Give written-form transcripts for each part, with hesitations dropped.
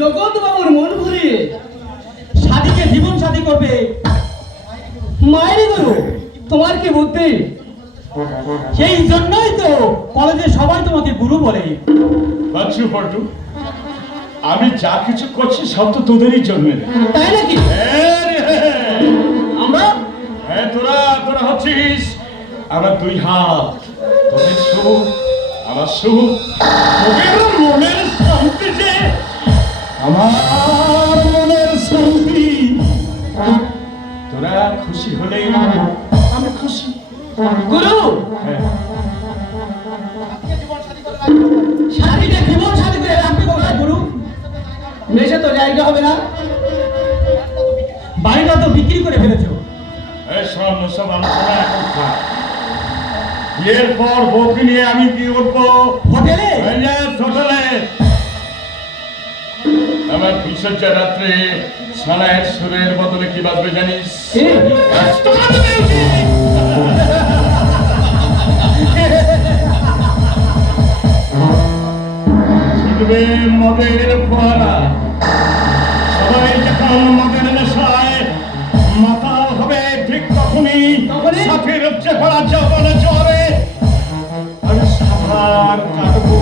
জগৎ বাবুর মন ঘুরিয়ে সাথীকে জীবন সাথী করবে মায়েরই গুরু, তোমার কি বুদ্ধি? সেই জন্যই তো কলেজে সবাই তোমাকে গুরু বলে। আমি যা কিছু করছি সব তো তোদেরই জন্য। তাই নাকি? আমরা তোরা তোরা হচ্ছিস আমার দুই হাত, তোদের সুখ আমার সুখ, তোদের মনের শান্তি, যে আমার মনের শান্তি। তোরা খুশি হলেই আমি খুশি। গুরু, সাথীকে জীবন সাথী করে রাখবে কোথায় গুরু? মেশে তো জায়গা হবে না, বাড়িটা তো বিক্রি করে ফেলেছো। সব আলোচনা এখন থাক। বিয়ের পর বউকে নিয়ে আমি কি করবো? হোটেলে হোটেলে আমার ফুলসজ্জা রাত্রে সানায়ের সুরের বদলে কি বাজবে জানিস? ছুটবে মদের ফোয়ারা, সবাই যখন মদের নেশায় মাতাল হবে, ঠিক তখনই সাথের চেপড়া জবনে জ্বরে আমি সাঁতার কাটবো।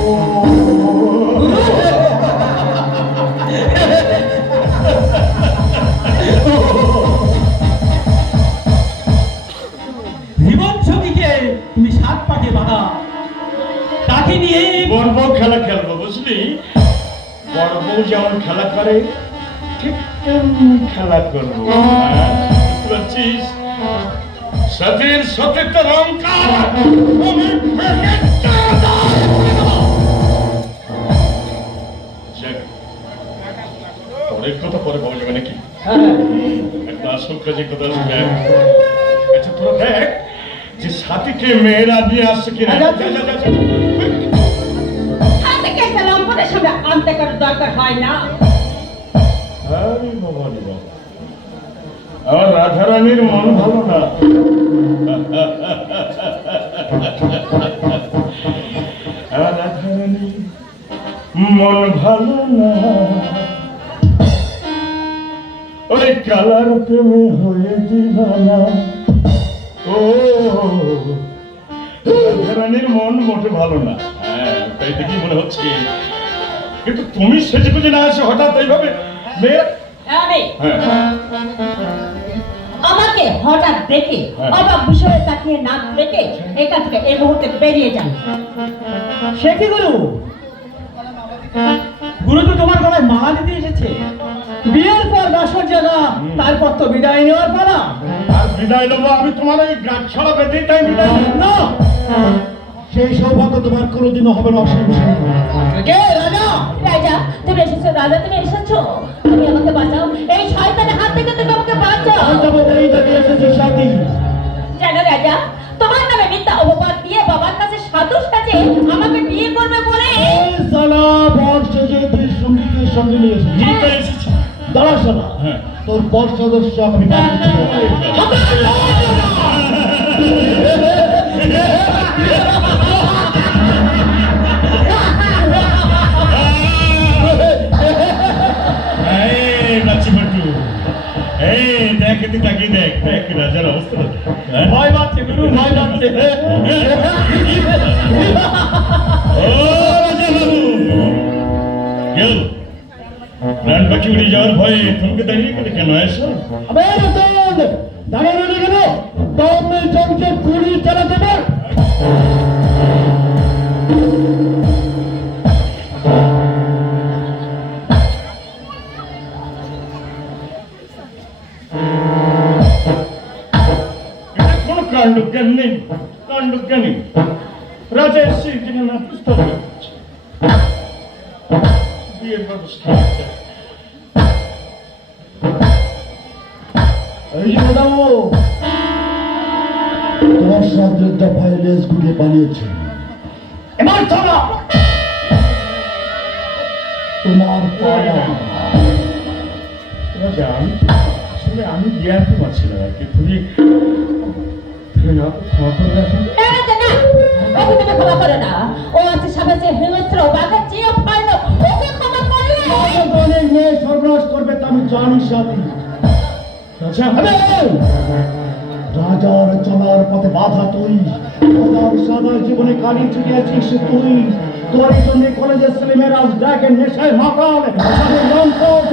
জীবন সঙ্গীকে তুমি সাত পাকে বাঁধা, তাকে নিয়ে বড় বউ খেলা খেলবো, বুঝলি? বড় বউ যেমন খেলা করে ঠিক তেমনি খেলা করবো, বুঝতে পারছিস? সাথীর সতীর্থ অহংকার পরের কথা পরে পাওয়া যাবে নাকি? একটা আসল কাজে কথা শুনে। আচ্ছা তোরা দেখ যে সাথীকে মেয়েরা দিয়ে আসছে কিনা। সাথীকে একটা লম্পটের সঙ্গে আনতে করার দরকার হয় না। আরে বাবা রে বাবা, আমার রাধারানীর মন ভালো না। আমার রাধারানীর মন ভালো না, ওই কালার প্রেমে হয়ে দিবানা। ও রাধারানীর মন মোটে ভালো না। হ্যাঁ, তাই দেখি মনে হচ্ছে। কিন্তু তুমি সেজে গুজে না আসে হঠাৎ এইভাবে মেয়ে। আমি হ্যাঁ, আমাকে হঠাৎ দেখে হ্যাঁ। অবাক বিষয়ে তাকিয়ে নাক দেখে এখান থেকে এই মুহূর্তে বেরিয়ে যান। সে কি গুরু? গুরু তো তোমার গলায় মালা দিতে এসেছে। বিয়ের পর বাসর জায়গা, তারপর তো বিদায় নেওয়ার পালা। আর বিদায় নেবো আমি তোমার এই গাছ ছড়া বেঁধে, তাই বিদায় নেবো। না, সেই সৌভাগ্য তোমার কোনোদিনও হবে না। অসীম কে রাজা? রাজা তুমি এসেছো, রাজা তুমি এসেছো, তুমি আমাকে বাঁচাও, এই শয়তানের হাত থেকে তুমি আমাকে বাঁচাও। জানো রাজা, তোমার নামে মিথ্যা অপবাদ দিয়ে বাবার কাছে সাধু সাজে আমাকে বিয়ে করবে বলে সঙ্গীতের সঙ্গে নিয়ে এসেছি। জিতে এসেছি। দাঁড়া শোনা, হ্যাঁ। তোর পর সদস্য আমি এই নাচি বাটু, এই দেখ তুই তাকিয়ে দেখ, দেখ রাজার অবস্থা। হ্যাঁ? ভয় পাচ্ছে গুরু, ভয় পাচ্ছে। ও রাজা বাবু, কেউ প্রাণ পাখি উড়ে যাওয়ার ভয়ে থমকে দাঁড়িয়ে গেলে কেন? এসো। দাঁড়িয়ে রইলে কেন? দমে জমছে গুলি চালাতে পার। এটা কোনো কাণ্ডজ্ঞান নেই, কাণ্ডজ্ঞান নেই। রাজা এসছে এখানে না প্রস্তাব করছে। বিয়ের ব্যবস্থা আছে। এই যে দাও, তোমার সাথে দফায় লেজ গুলিয়ে পালিয়েছে। এবার চলো। তোমার পালা। রাজা, আসলে আমি জ্ঞানই পাচ্ছিলাম আর কি। তুমি না ক্ষমা করে দেখো। না রাজা না, ওকে তুমি ক্ষমা করো না, ও আছে সামনে হিংস্র বাঘের চেয়েও ভয়ানক, ওকে ক্ষমা করলে অনেক মেয়ে সর্বনাশ করবে তা আমি জানি সাথী। রাজা, রাজার চলার পথে বাধা তুই, রাজার সাদা জীবনে কালি ছিটিয়েছিস তুই। তোর এই জন্য কলেজের ছেলেমেয়েরা আজ ড্রাগের নেশায় মাতাল, তাদের লম্পট,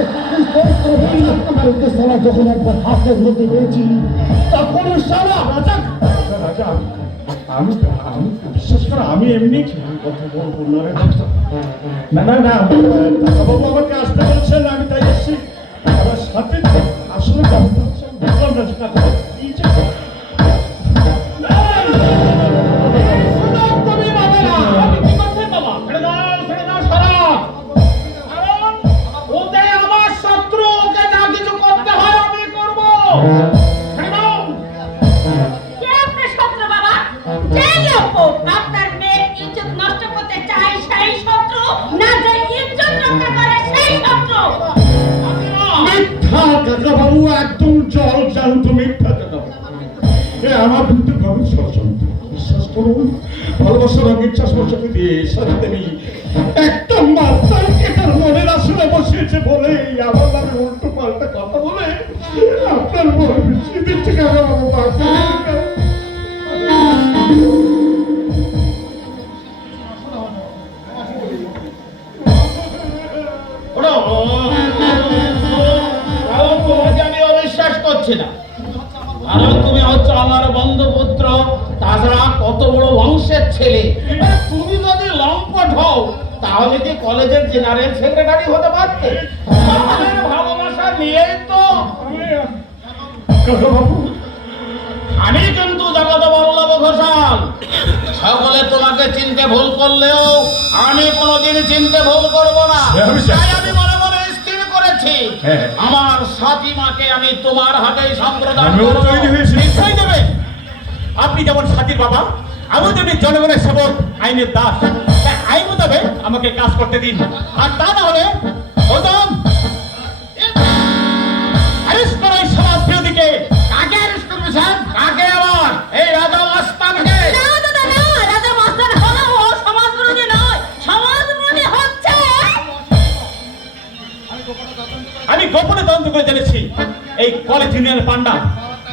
সারা যখন একবার হাতের মধ্যে পেয়েছি তখন সারা রাজা। রাজা, আমি আমি বিশ্বাস করো, আমি এমনি কথা বলবো না রে। না না না, কাকাবাবু আমাকে আসতে বলছেন, আমি তাই এসেছি। আমার সাথে আসলে বুঝলাম না কাকাবাবু কি যে তুমি বাবা না, আপনি কি করছেন বাবা? ছেড়ে দাও সারা। কারণ ওতে আমার শত্রু, ওকে যা কিছু করতে হয় আমি করব। ছেড়ে দাও। কে আপনার শত্রু বাবা? যে লোক আপনার মেয়ের ইজ্জত নষ্ট করতে চায় সেই শত্রু, না যে ইজ্জত রক্ষা করে সেই শত্রু। মিথ্যা কাকাবাবু, একদম জল জ্যান্ত মিথ্যা কাকাবাবু। আমার বিরুদ্ধে ভাবে ষড়যন্ত্র। বিশ্বাস করুন, ভালোবাসার রঙের চশমা চোখে দিয়ে সাথে দেবী একটা মাস্টারকে তার মনের আসলে বসিয়েছে বলে আমার নামে উল্টো পাল্টা কথা বলে আপনার মন মিশিয়ে দিচ্ছে কাকাবাবু। তোমাকে আমি অবিশ্বাস করছি না, কারণ তুমি হচ্ছে আমার বন্ধুপুত্র, তাছাড়া কত বড় বংশের ছেলে। তুমি যদি লম্পট হও তাহলে কি কলেজের জেনারেল সেক্রেটারি হতে পারতে? আমাদের ভালোবাসা নিয়েই তো। কাকাবাবু, আমি কিন্তু জগৎবল্লভ ঘোষাল। সকলে তোমাকে চিনতে ভুল করলেও আমি কোনোদিন চিনতে ভুল করব না। তাই আমি মনে মনে স্থির করেছি, হ্যাঁ। আমার সাথীমাকে আমি তোমার হাতেই সম্প্রদান আমিও করব। তৈরি হয়েছি। নিশ্চয়ই দেবেন। আপনি যেমন সাথীর বাবা, আমি তেমনি জনগণের সেবক, আইনের দাস। তাই আইন মোতাবেক আমাকে কাজ করতে দিন, আর তা না হলে গোপনে তদন্ত করে জেনেছি এই কলেজ ইউনিয়নের পান্ডা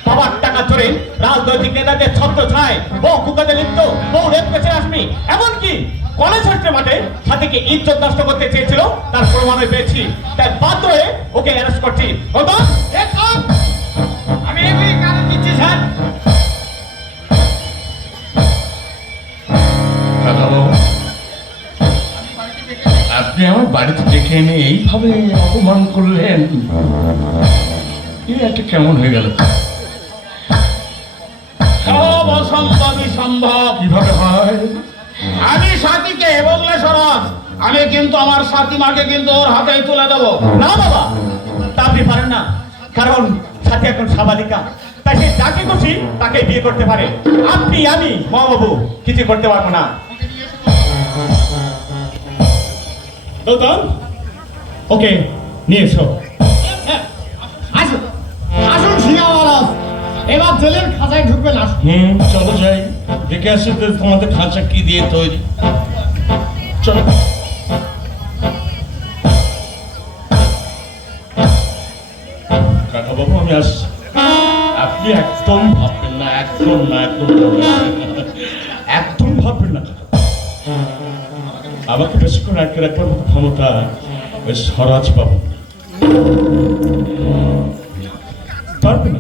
বাবার টাকা চড়ে রাজনৈতিক নেতাদের ছত্র ছায় বহু কুকাতে লিপ্ত, বহু রেপ কেসে আসমি, এমনকি কলেজ হস্টের মাঠে সাথীকে ইজ্জত নষ্ট করতে চেয়েছিল, তার প্রমাণও পেয়েছি। তাই বাধ্য হয়ে ওকে অ্যারেস্ট করছি। আমি এখনই কারণ দিচ্ছি স্যার। কাকাবাবু, আপনি আমার বাড়িতে ডেকে এনে এইভাবে অপমান করলেন, এটা কেমন হয়ে গেল? সব অসম্ভবই সম্ভব। কিভাবে হয়? আমি সাথীকে বললে সরস, আমি কিন্তু আমার সাথী মাকে কিন্তু ওর হাতেই তুলে দেবো। না বাবা, তা আপনি পারেন না, কারণ সাথে এখন সাবালিকা, তাই সে যাকে খুশি তাকে বিয়ে করতে পারে। আপনি আমি মহাবাবু কিছু করতে পারবো না। গৌতম, ওকে নিয়ে এসো। আসুন আসুন সিংহা মহারাজ, এবার জেলের খাঁচায় ঢুকবেন। আসুন। চলো যাই, দেখে আসি তো তোমাদের খাঁচা কি দিয়ে তৈরি। চলো। কাকাবাবু, আমি আসছি। আপনি একদম ভাববেন না, একদম না, একদম একদম ভাববেন না। আমাকে বেশিক্ষণ আটকে রাখবার মতো ক্ষমতা ওই স্বরাজ পাবো পারবে না।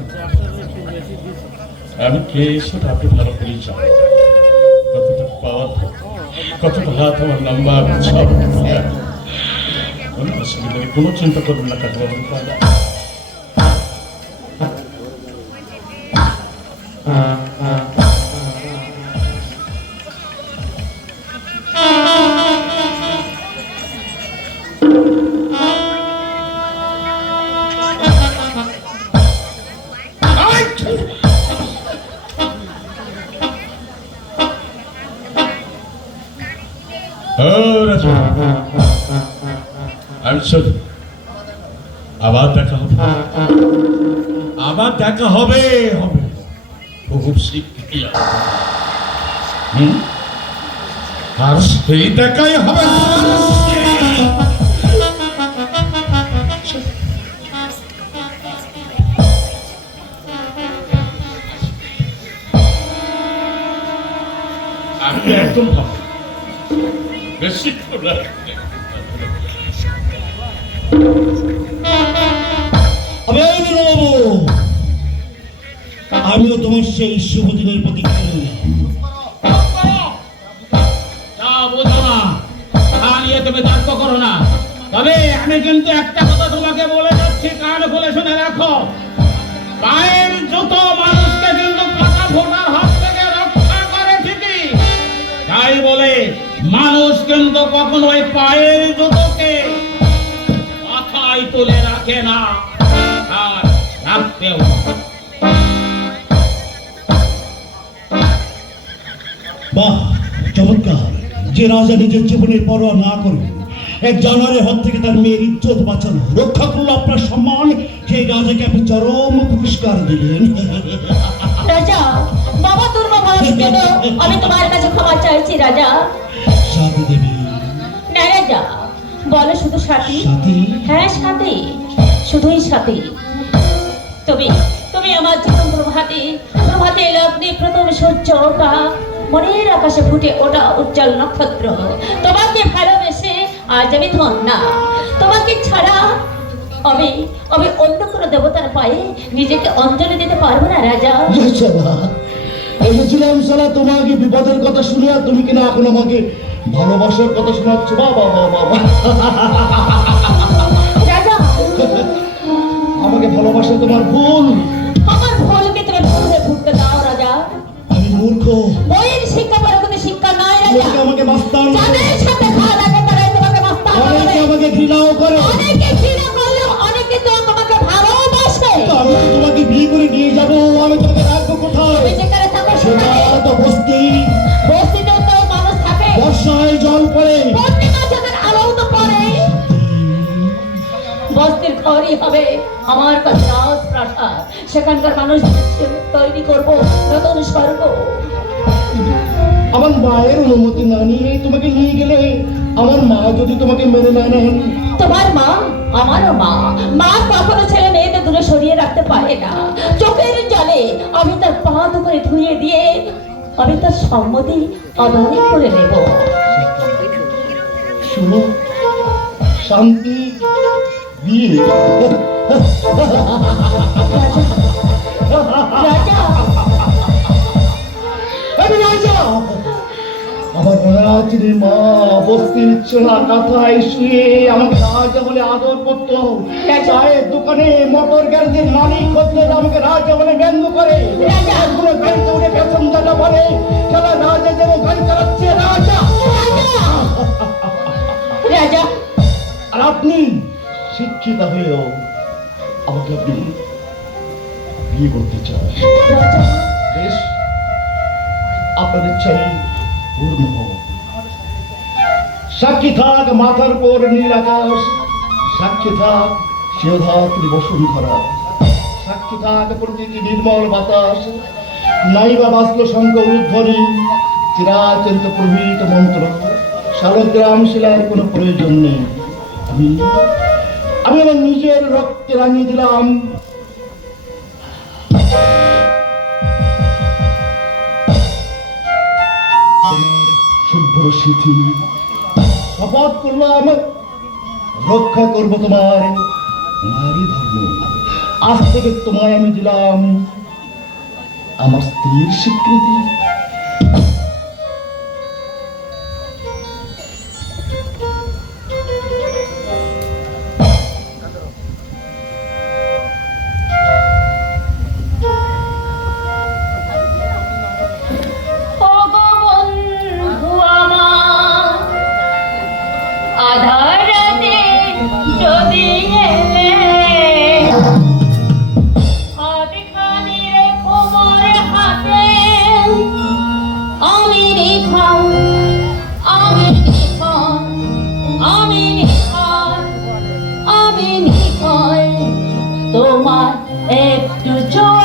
আমি কে সেটা আপনি ভালো করেই জানেন। কতটা পাওয়ার, কতটা হাত আমার নাম্বার, সব কোনো অসুবিধা নেই, কোনো চিন্তা করবেন না কাকাবাবু। আবার দেখা হবে, আবার দেখা হবে, হবে খুব শিগগিরই। আর সেই দেখাই হবে। আপনি একদম ভাবুন, বেশি আমিও তোমার সেই শুভ দিনের প্রতীক্ষা করি। বোঝো না, তা নিয়ে তুমি তর্ক করো না। তবে আমি কিন্তু একটা কথা তোমাকে বলে যাচ্ছি, কান খুলে শুনে রাখো। পায়ের জুতো মানুষকে কিন্তু পাকা ভোটার হাত থেকে রক্ষা করে ঠিকই, তাই বলে মানুষ কিন্তু কখনোই পায়ের জুতোকে মাথায় তুলে রাখে না, আর রাখতেও না। বাহ, চমৎকার! যে রাজা নিজের জীবনের পরোয়া না করবে, এক জানোয়ারের হাত থেকে তার মেয়ের ইজ্জত বাঁচানো, রক্ষা করলো আপনার সম্মান, সেই রাজাকে আপনি চরম পুরস্কার দিলেন। রাজা, বাবা তোর বাবা কেন? আমি তোমার কাছে ক্ষমা চাইছি রাজা। সাথী দেবী। না রাজা, বলো শুধু সাথী। সাথী? হ্যাঁ সাথী, শুধুই সাথী। তুমি তুমি আমার জীবন প্রভাতে, প্রভাতে লগ্নে প্রথম সূর্য ওঠা, মনের আকাশে ফুটে ওঠা উজ্জ্বল নক্ষত্র। তোমাকে ভালোবেসে আজ আমি ধন্যা। তোমাকে ছাড়া আমি আমি অন্য কোনো দেবতার পায়ে নিজেকে অঞ্জলি দিতে পারবো না রাজা। এসেছিলাম সালা তোমাকে বিপদের কথা শুনে, আর তুমি কিনা এখন আমাকে ভালোবাসার কথা শোনাচ্ছ। বাবা বাবা, রাজা, আমাকে ভালোবাসা তোমার ভুল। আমার ভুলকে তুমি ভুল হয়ে ফুটতে দাও রাজা। আমি মূর্খ। বইয়ের শিক্ষা পরে কোনো শিক্ষা নয় রাজা। লোকে আমাকে মাস্তান বলে। যাদের সাথে খাওয়া লাগে তারাই তোমাকে মাস্তান অনেকে বলে। আমাকে ঘৃণাও করে। অনেকে ঘৃণা করলেও অনেকে তো তোমাকে ভালোবাসে। তো আমি তোমাকে বিয়ে করে নিয়ে যাবো, আমি তোমাকে রাখবো কোথায়? তুমি যেখানে থাকো সেটা সেখানে। তো বস্তি। বস্তিতেও তো মানুষ থাকে। বর্ষায় জল পড়ে। পূর্ণিমা চাঁদের আলোও তো পড়ে। বস্তির ঘরই হবে আমার কাছে রাজপ্রাসাদ। সেখানকার মানুষ তৈরি করবো নতুন স্বর্গ। আমার মায়ের অনুমতি না নিয়ে তোমাকে নিয়ে গেলে আমার মা যদি তোমাকে মেনে না নেন? তোমার মা আমারও মা। মা কখনো ছেলে মেয়েদের দূরে সরিয়ে রাখতে পারে না। চোখের জলে আমি তার পা করে ধুয়ে দিয়ে আমি তার সম্মতি আদায় করে নেব। শুনো, শান্তি বিয়ে। রাজা, আমি রাজা। আমার মনে আছে রে মা, বস্তির ছোলা কাঁথায় শুয়ে আমাকে রাজা বলে আদর করতো। চায়ের দোকানে মোটর গ্যারেজের মালিক হতো, আমাকে রাজা বলে ব্যঙ্গ করে। রাজা। কোনো গাড়িতে উঠে প্যাসেঞ্জাররা বলে খেলা রাজা যেন গাড়ি চালাচ্ছে রাজা। রাজা, আর আপনি শিক্ষিত হয়েও আমাকে আপনি বিয়ে করতে চান? রাজা, বেশ, আপনার ইচ্ছাই পূর্ণ হোক। সাক্ষী থাক মাথার পর নীল আকাশ, সাক্ষী থাক শিরোধাত্রী বসুন্ধরা, সাক্ষী থাক প্রকৃতি নির্মল বাতাস, নাইবা বাঁচল শঙ্খ উদ্ধরি, চিরাচরিত প্রভৃত মন্ত্র, শালগ্রাম শিলার কোনো প্রয়োজন নেই। আমি আমার নিজের রক্তে রাঙিয়ে দিলাম শুভ্র সিথি। শপথ করলাম রক্ষা করব তোমার নারী ধর্ম। আজ থেকে তোমায় আমি দিলাম আমার স্ত্রীর স্বীকৃতি। ওগো বন্ধু আমার, আধার রাতে যদি এলে হাতখানি রেখো মোর হাতে, আমি নিখাম, আমি নিখাম, আমি নিখাম, আমি নিখাম, তোমার একটু জোর